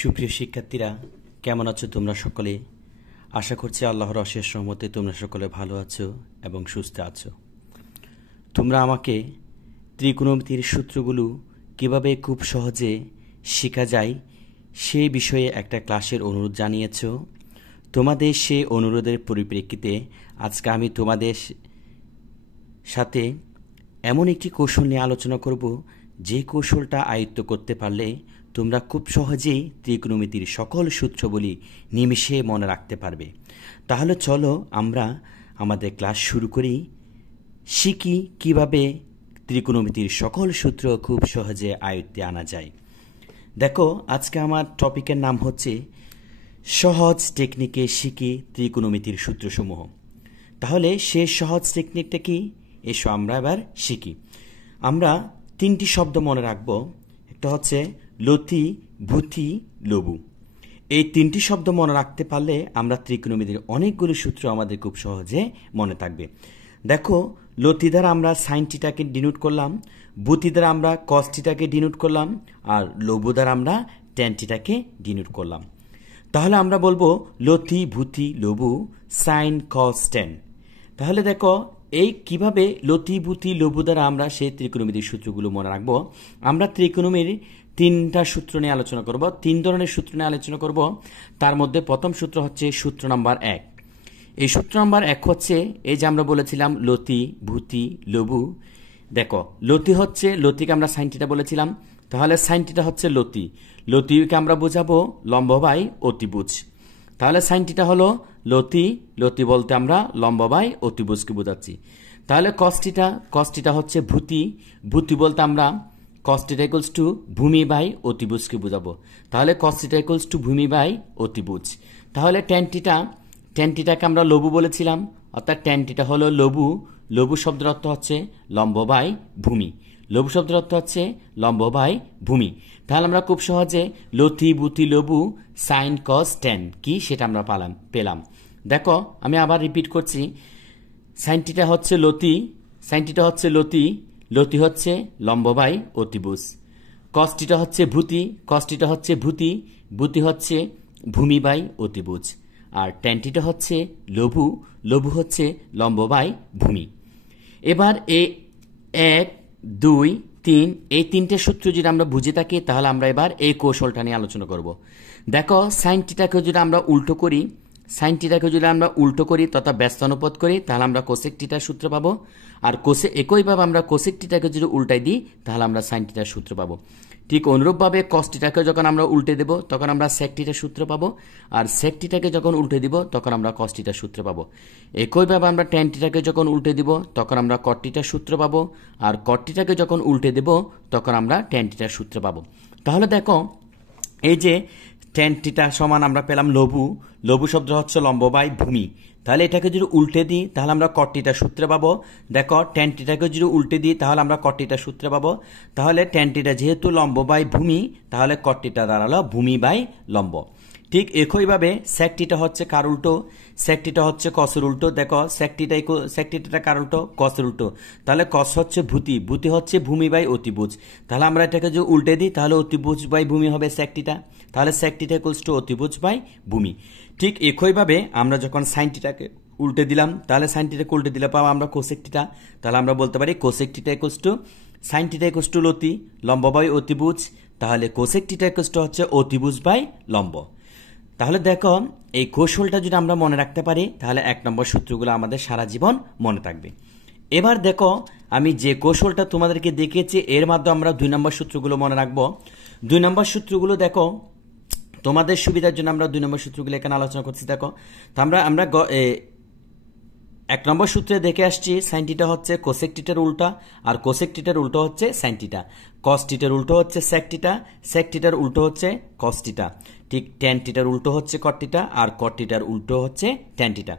সুপ্রিয় শিক্ষার্থীরা, কেমন আছো তোমরা সকলে? আশা করছি আল্লাহর অশেষ রহমতে তোমরা সকলে ভালো আছো এবং সুস্থ আছো। তোমরা আমাকে ত্রিকোণমিতির সূত্রগুলো কিভাবে খুব সহজে শেখা যায় সেই বিষয়ে একটা ক্লাসের অনুরোধ জানিয়েছ। তোমাদের সেই অনুরোধের পরিপ্রেক্ষিতে আজকে আমি তোমাদের সাথে এমন একটি কৌশল নিয়ে আলোচনা করব, যে কৌশলটা আয়ত্ত করতে পারলে তোমরা খুব সহজেই ত্রিকোণমিতির সকল সূত্রগুলি নিমেষে মনে রাখতে পারবে। তাহলে চলো আমরা আমাদের ক্লাস শুরু করি, শিখি কিভাবে ত্রিকোণমিতির সকল সূত্র খুব সহজে আয়ত্তে আনা যায়। দেখো, আজকে আমার টপিকের নাম হচ্ছে সহজ টেকনিকে শিখি ত্রিকোণমিতির সূত্রসমূহ। তাহলে সেই সহজ টেকনিকটা কি, এসো আমরা এবার শিখি। আমরা তিনটি শব্দ মনে রাখব। একটা হচ্ছে লতি, ভূতি, লঘু। এই তিনটি শব্দ মনে রাখতে পারলে আমরা ত্রিকোণমিতির অনেকগুলো সূত্র আমাদের খুব সহজে মনে থাকবে। দেখো, লতি দ্বারা আমরা সাইন থিটাকে ডিনোট করলাম, ভূতি দ্বারা আমরা কস থিটাকে ডিনোট করলাম, আর লঘু দ্বারা আমরা ট্যান থিটাকে ডিনোট করলাম। তাহলে আমরা বলবো লতি, ভূতি, লঘু, সাইন, কস, ট্যান। তাহলে দেখো, এই কিভাবে লতি, ভূতি, লঘু দ্বারা আমরা সেই ত্রিকোণমিতির সূত্রগুলো মনে রাখবো। আমরা ত্রিকোণমিতির তিনটা সূত্র নিয়ে আলোচনা করব, তিন ধরনের সূত্র নিয়ে আলোচনা করব। তার মধ্যে প্রথম সূত্র হচ্ছে সূত্র নাম্বার 1। এই সূত্র নাম্বার 1 হচ্ছে এই যে আমরা বলেছিলাম লতি, ভূতি, লঘু। দেখো, লতি হচ্ছে, লতিকে আমরা সাইন থিটা বলেছিলাম, তাহলে সাইন থিটা হচ্ছে লতি। লতিকে আমরা বোঝাবো লম্ব বাই অতিভুজ। তাহলে সাইন থিটা হলো লতি, লতি বলতে আমরা লম্ব বাই অতিভুজকে বোঝাচ্ছি। তাহলে কস থিটা, কস থিটা হচ্ছে ভূতি, ভূতি বলতে আমরা cos θ equals to ভূমি বাই অতিভুজকে বোঝাবো। তাহলে cos θ equals to ভূমি বাই অতিভুজ। তাহলে tan θ, tan θকে আমরা লঘু বলেছিলাম, অর্থাৎ tan θ হলো লঘু। লঘু শব্দের অর্থ হচ্ছে লম্ব বাই ভূমি। লঘু শব্দের অর্থ হচ্ছে লম্ব বাই ভূমি। তাহলে আমরা খুব সহজে লতি, ভূতি, লঘু, সাইন, কস, ট্যান কি সেটা আমরা পেলাম। দেখো, আমি আবার রিপিট করছি। সাইন থিটা হচ্ছে লতি, সাইন থিটা হচ্ছে লতি, লতি হচ্ছে লম্ব বাই অতিভুজ। কস থিটা হচ্ছে ভূতি, কস থিটা হচ্ছে ভূতি, ভূতি হচ্ছে ভূমি বাই অতিভুজ। আর ট্যান থিটা হচ্ছে লঘু, লঘু হচ্ছে লম্ব বাই ভূমি। এবার এই 1, 2, 3 এই তিনটে সূত্র যদি আমরা বুঝে থাকি, তাহলে আমরা এবার এই কৌশলটা নিয়ে আলোচনা করব। দেখো, সাইন থিটাকে যদি আমরা উল্টো করি, সাইন থিটাকে যদি আমরা উল্টো করি তথা ব্যস্ত অনুপাত করি, তাহলে আমরা কোসেক থিটার সূত্র পাবো। আর একইভাবে আমরা কোসেক থিটাকে যদি উল্টাই দিই, তাহলে আমরা সাইন থিটার সূত্র পাবো। ঠিক অনুরূপভাবে কস থিটাকে যখন আমরা উল্টে দেব, তখন আমরা সেক থিটার সূত্র পাবো। আর সেক থিটাকে যখন উল্টে দিব, তখন আমরা কস থিটার সূত্র পাবো। একইভাবে আমরা ট্যান থিটাকে যখন উল্টে দিব, তখন আমরা কট থিটার সূত্র পাবো। আর কট থিটাকে যখন উল্টে দেব, তখন আমরা ট্যান থিটার সূত্র পাবো। তাহলে দেখো, এই যে ট্যান থিটা সমান আমরা পেলাম লঘু, লঘু শব্দ হচ্ছে লম্ব বাই ভূমি। তাহলে এটাকে যদি উল্টে দিই, তাহলে আমরা কট থিটার সূত্র পাবো। দেখো, ট্যান থিটাকে যদি উল্টে দিই, তাহলে আমরা কট থিটার সূত্র পাবো। তাহলে ট্যান থিটা যেহেতু লম্ব বাই ভূমি, তাহলে কট থিটা দাঁড়ালো ভূমি বাই লম্ব। ঠিক একইভাবে সেক থিটা হচ্ছে কার উল্টো, সেক থিটা হচ্ছে কসের উল্টো। দেখো, সেক থিটাটা কার উল্টো, কসের উল্টো। তাহলে কস হচ্ছে ভূতি, ভূতি হচ্ছে ভূমি বাই অতিভুজ। তাহলে আমরা এটাকে যদি উল্টে দিই, তাহলে অতিভুজ বাই ভূমি হবে সেক থিটা। তাহলে সেক থিটা ইকুয়ালস টু অতিভুজ বাই ভূমি। ঠিক একইভাবে আমরা যখন সাইন থিটাকে উল্টে দিলাম, তাহলে সাইন থিটাকে উল্টে দিলে পাবো আমরা কোসেক থিটা। তাহলে আমরা বলতে পারি cosec theta equals to sine theta equals two লতি, লম্ব বাই অতিভুজ। তাহলে কোসেক থিটা ইকুয়ালস টু হচ্ছে অতিভুজ বাই লম্ব। তাহলে দেখো, এই কৌশলটা যদি আমরা মনে রাখতে পারি, তাহলে 1 নম্বর সূত্রগুলো আমাদের সারা জীবন মনে থাকবে। এবার দেখো, আমি যে কৌশলটা তোমাদেরকে দেখিয়েছি, এর মাধ্যমে আমরা 2 নম্বর সূত্রগুলো মনে রাখবো। 2 নম্বর সূত্রগুলো দেখো, তোমাদের সুবিধার জন্য আমরা 2 নম্বর সূত্রগুলো এখানে আলোচনা করছি। দেখো, তো আমরা 1 নম্বর সূত্রে দেখে আসছি সাইন থিটা হচ্ছে কোসেক থিটার উল্টা, আর কোসেক থিটার উল্টো হচ্ছে সাইন থিটা। কস থিটার উল্টো হচ্ছে সেক থিটা, সেক থিটার উল্টো হচ্ছে কস থিটা। ঠিক ট্যান থিটার উল্টো হচ্ছে কট থিটা, আর কট থিটার উল্টো হচ্ছে ট্যান থিটা।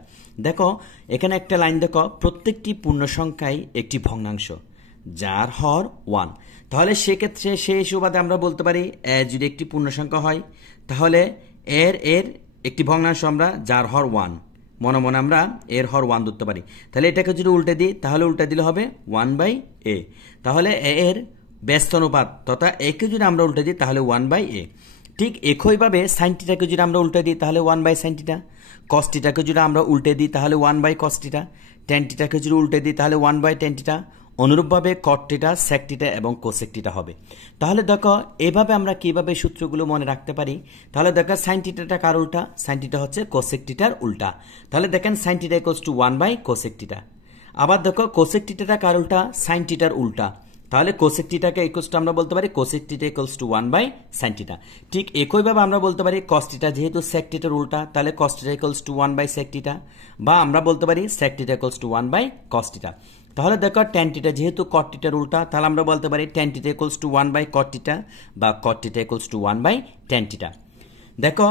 দেখো, এখানে একটা লাইন দেখো, প্রত্যেকটি পূর্ণ সংখ্যায় একটি ভগ্নাংশ যার হর 1। তাহলে সেক্ষেত্রে সেই সুবাদে আমরা বলতে পারি যদি একটি পূর্ণ সংখ্যা হয়, তাহলে এর একটি ভগ্নাংশ আমরা যার হর 1, মনে মনে আমরা এর হর 1 ধরতে পারি। তাহলে এটাকে যদি উল্টে দিই, তাহলে উল্টে দিলে হবে 1/a। তাহলে এর ব্যস্ত অনুপাত তথা একে যদি আমরা উল্টে দিই, তাহলে 1/a। ঠিক একইভাবে সাইন থিটাকে যদি আমরা উল্টে দিই তাহলে 1/sin থিটা, কস থিটাকে যদি আমরা উল্টে দিই তাহলে 1/cos থিটা, ট্যান থিটাকে যদি উল্টে দিই তাহলে 1/tan থিটা, অনুরূপভাবে কট থিটা, সেক থিটা এবং কোসেক থিটা হবে। তাহলে দেখো এভাবে আমরা কিভাবে সূত্রগুলো মনে রাখতে পারি। তাহলে দেখো সাইন থিটাটা কার উল্টা? সাইন থিটা হচ্ছে কোসেক থিটার উল্টা। তাহলে দেখেন sine theta equals two 1/cosec theta. আবার দেখো কোসেক থিটাটা কার উল্টা? সাইন থিটার উল্টা। তাহলে কোসেক থিটাকে ইকুয়ালস টু আমরা বলতে পারি cosec theta equals two 1/sin theta. ঠিক একইভাবে আমরা বলতে পারি কস থিটা যেহেতু সেক থিটার উল্টা, তাহলে cos theta equals to 1/sec theta, বা আমরা বলতে পারি sec theta equals to 1/cos theta. তাহলে দেখো ট্যান থিটা যেহেতু কট থিটার উল্টা, তাহলে আমরা বলতে পারি tan theta equals to 1/cot theta, বা cot theta equals to 1/tan theta. দেখো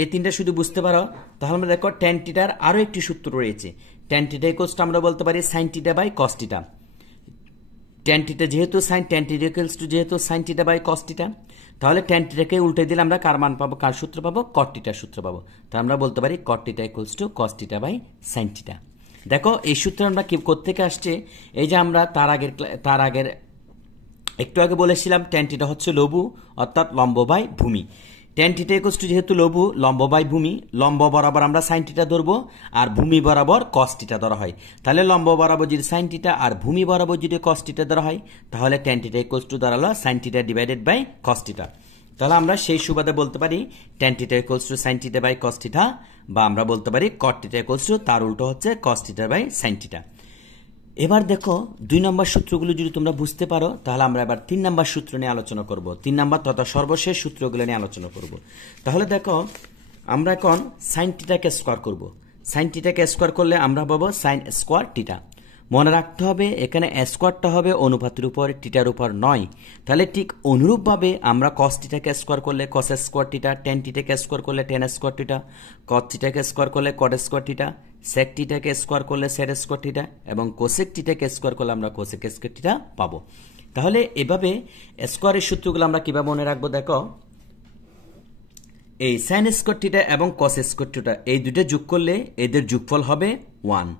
এই তিনটা শুধু বুঝতে পারো। তাহলে আমরা দেখো ট্যান থিটার আরো একটি সূত্র রয়েছে। ট্যান থিটা ইকুয়ালস টু আমরা বলতে পারি sine theta by cos theta. Tan theta যেহেতু sine, tan theta equals to যেহেতু sine theta by cos theta, তাহলে ট্যান থিটাকে উল্টে দিলে আমরা কার মান পাবো, কার সূত্র পাবো? কট থিটার সূত্র পাবো। তাহলে আমরা বলতে পারি cot theta equals to cos theta by sine theta. দেখো এই সূত্র আমরা কি কোত্থেকে আসছে? এই যে আমরা তার আগের একটু আগে বলেছিলাম ট্যান থিটা হচ্ছে লঘু, অর্থাৎ লম্ব বাই ভূমি। ট্যান থিটা ইকুয়ালস টু যেহেতু লঘু, লম্ব বাই ভূমি, লম্ব বরাবর আমরা সাইন থিটা ধরবো আর ভূমি বরাবর কস থিটা ধরা হয়। তাহলে লম্ব বরাবর যদি সাইন থিটা আর ভূমি বরাবর যদি কস থিটা ধরা হয়, তাহলে ট্যান থিটা ইকুয়ালস টু দাঁড়ালো sine theta divided by cos theta. তাহলে আমরা সেই সুবাদে বলতে পারি tan theta equals to sine theta by cos theta, বা আমরা বলতে পারি কট থিটা ইকুয়ালস টু তার উল্টো হচ্ছে cos theta by sine theta. এবার দেখো 2 নম্বর সূত্রগুলো যদি তোমরা বুঝতে পারো, তাহলে আমরা এবার 3 নম্বর সূত্র নিয়ে আলোচনা করব। 3 নম্বর তথা সর্বশেষ সূত্রগুলো নিয়ে আলোচনা করব। তাহলে দেখো আমরা এখন সাইন থিটাকে স্কোয়ার করব। সাইন থিটাকে স্কোয়ার করলে আমরা পাবো সাইন স্কোয়ার থিটা। মনে রাখতে হবে এখানে স্কোয়ারটা হবে অনুপাতের উপর, থিটার উপর নয়। তাহলে ঠিক অনুরূপভাবে আমরা কস থিটাকে স্কোয়ার করলে কস স্কোয়ার থিটা, ট্যান থিটাকে স্কোয়ার করলে ট্যান স্কোয়ার থিটা, কট থিটাকে স্কোয়ার করলে কট স্কোয়ার থিটা, সেক থিটাকে স্কোয়ার করলে সেক স্কোয়ার থিটা, এবং কোসেক থিটাকে স্কোয়ার করলে আমরা কোসেক স্কোয়ার থিটা পাবো। তাহলে এভাবে স্কোয়ারের সূত্রগুলো আমরা কিভাবে মনে রাখবো? দেখো এই সাইন স্কোয়ার থিটা এবং কস স্কোয়ার থিটা এই দুটো যোগ করলে এদের যোগফল হবে 1।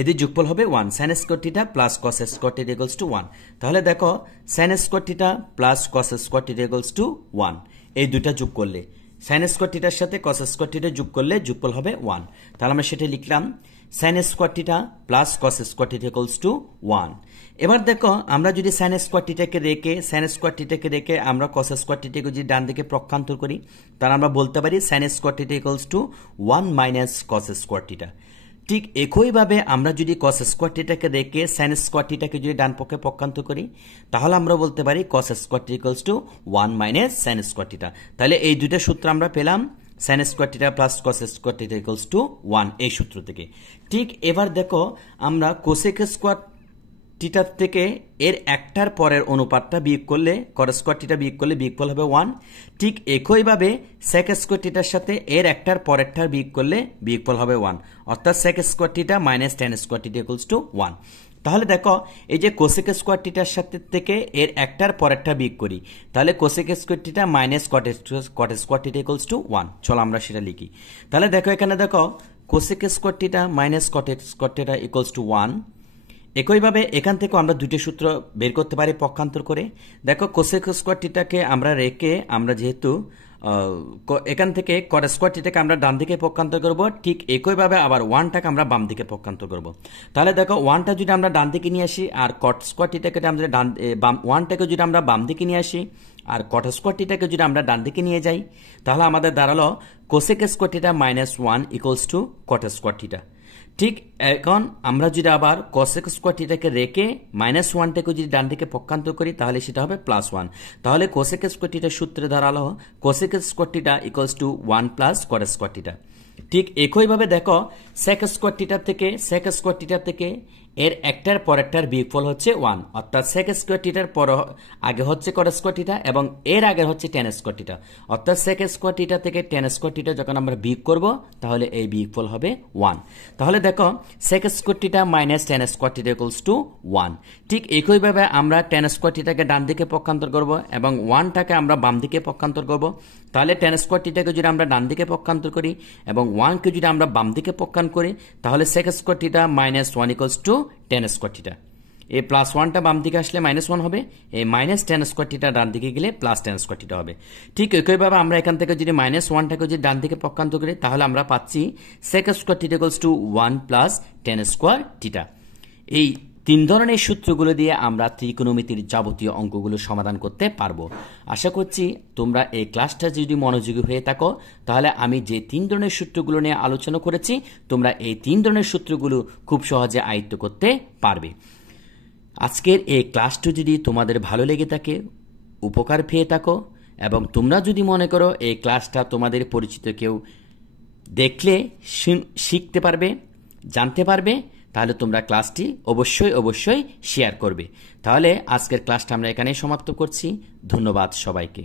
এদের যোগফল হবে 1। Sine square theta plus cos square theta equals to 1। তাহলে দেখো sine square theta plus cos square theta equals to 1। এই দুটা যোগ করলে সাইন স্কোয়ার থিটার সাথে কস স্কোয়ার থিটা যোগ করলে যোগফল হবে 1। তাহলে আমরা সেটা লিখলাম sine square theta plus cos square theta equals to 1। এবার দেখো আমরা যদি সাইন স্কোয়ার থিটাকে রেখে আমরা কস স্কোয়ার থিটাকে যদি ডান দিকে পক্ষান্তর করি, তাহলে আমরা বলতে পারি sine square theta equals to 1 minus cos square theta. ঠিক একইভাবে আমরা যদি কস স্কোয়ার থিটাকে রেখে সাইন স্কোয়ার থিটাকে যদি ডান পক্ষে পক্ষান্তর করি, তাহলে আমরা বলতে পারি কস square theta equals to 1 minus sine square theta. তাহলে এই দুটো সূত্র আমরা পেলাম sine square theta plus cos square theta equals to 1 এই সূত্র থেকে। ঠিক এবার দেখো আমরা কোসেক স্কোয়ার থিটার থেকে এর একটার পরের অনুপাতটা বিয়োগ করলে কট স্কোয়ার থিটা বিয়োগ করলে বিয়োগফল হবে 1। ঠিক একইভাবে সেক স্কোয়ার থিটার সাথে এর একটার পরেরটার বিয়োগ করলে বিয়োগফল হবে 1, অর্থাৎ sec square theta minus tan square theta equals to 1। তাহলে দেখো এই যে কোসেক স্কোয়ার থিটার সাথে থেকে এর একটার পরেরটা বিয়োগ করি, তাহলে cosec square theta minus caught square theta equals to 1। চলো আমরা সেটা লিখি। তাহলে দেখো এখানে দেখো cosec square theta minus caught square theta equals to 1। একইভাবে এখান থেকে আমরা দুটি সূত্র বের করতে পারি পক্ষান্তর করে। দেখো কোসেক স্কোয়ার থিটাকে আমরা রেখে আমরা যেহেতু এখান থেকে কট স্কোয়ার থিটাকে আমরা ডান দিকে পক্ষান্তর করব, ঠিক একইভাবে আবার 1টাকে আমরা বাম দিকে পক্ষান্তর করব। তাহলে দেখো 1টা যদি আমরা ডান দিকে নিয়ে আসি আর কট স্কোয়ার থিটাকে আমরা 1টাকে যদি আমরা বাম দিকে নিয়ে আসি আর কট স্কোয়ার থিটাকে যদি আমরা ডান দিকে নিয়ে যাই, তাহলে আমাদের দাঁড়ালো cosec square theta minus 1 equals two কট স্কোয়ার থিটা। ঠিক এখন আমরা যদি আবার কোসেক স্কোয়ার থিটাকে রেখে মাইনাস 1টাকে যদি ডান দিকে পক্ষান্তর করি, তাহলে সেটা হবে প্লাস 1। তাহলে কোসেক স্কোয়ার থিটার সূত্রে দাঁড়ালো cosec square theta equals to 1 plus cot square theta. ঠিক একইভাবে দেখো সেক স্কোয়ার থিটা থেকে এর একটার পরেরটার বিয়োগফল হচ্ছে 1, অর্থাৎ সেক স্কোয়ার থিটার পর আগে হচ্ছে কট স্কোয়ার থিটা এবং এর আগে হচ্ছে ট্যান স্কোয়ার থিটা, অর্থাৎ সেক স্কোয়ার থিটা থেকে ট্যান স্কোয়ার থিটা যখন আমরা বিয়োগ করব, তাহলে এই বিয়োগফল হবে 1। তাহলে দেখো sec square theta minus tan square theta equals to 1। ঠিক একইভাবে আমরা ট্যান স্কোয়ার থিটাকে ডান দিকে পক্ষান্তর করব এবং 1টাকে আমরা বাম দিকে পক্ষান্তর করব। তাহলে ট্যান স্কোয়ার থিটাকে যদি আমরা ডান দিকে পক্ষান্তর করি এবং 1কে যদি আমরা বাম দিকে পক্ষান্তর করি, তাহলে sec square theta minus 1 equals to tan square theta. এই প্লাস ওয়ানটা বাম দিকে আসলে মাইনাস ওয়ান হবে, এই মাইনাস টেন স্কোয়ার থিটা ডান দিকে গেলে প্লাস টেন স্কোয়ার থিটা হবে। ঠিক একইভাবে আমরা এখান থেকে যদি মাইনাস ওয়ানটাকে যদি ডান দিকে পক্ষান্ত করি তাহলে আমরা পাচ্ছি sec square theta equals to one plus tan square theta. এই তিন ধরনের সূত্রগুলো দিয়ে আমরা ত্রিকোণমিতির যাবতীয় অঙ্কগুলো সমাধান করতে পারবো। আশা করছি তোমরা এই ক্লাসটা যদি মনোযোগী হয়ে থাকো তাহলে আমি যে তিন ধরনের সূত্রগুলো নিয়ে আলোচনা করেছি তোমরা এই তিন ধরনের সূত্রগুলো খুব সহজে আয়ত্ত করতে পারবে। আজকের এই ক্লাসটি যদি তোমাদের ভালো লেগে থাকে, উপকার পেয়ে থাকো এবং তোমরা যদি মনে করো এই ক্লাসটা তোমাদের পরিচিত কেউ দেখলে শিখতে পারবে, জানতে পারবে, তাহলে তোমরা ক্লাসটি অবশ্যই শেয়ার করবে। তাহলে আজকের ক্লাসটা আমরা এখানেই সমাপ্ত করছি। ধন্যবাদ সবাইকে।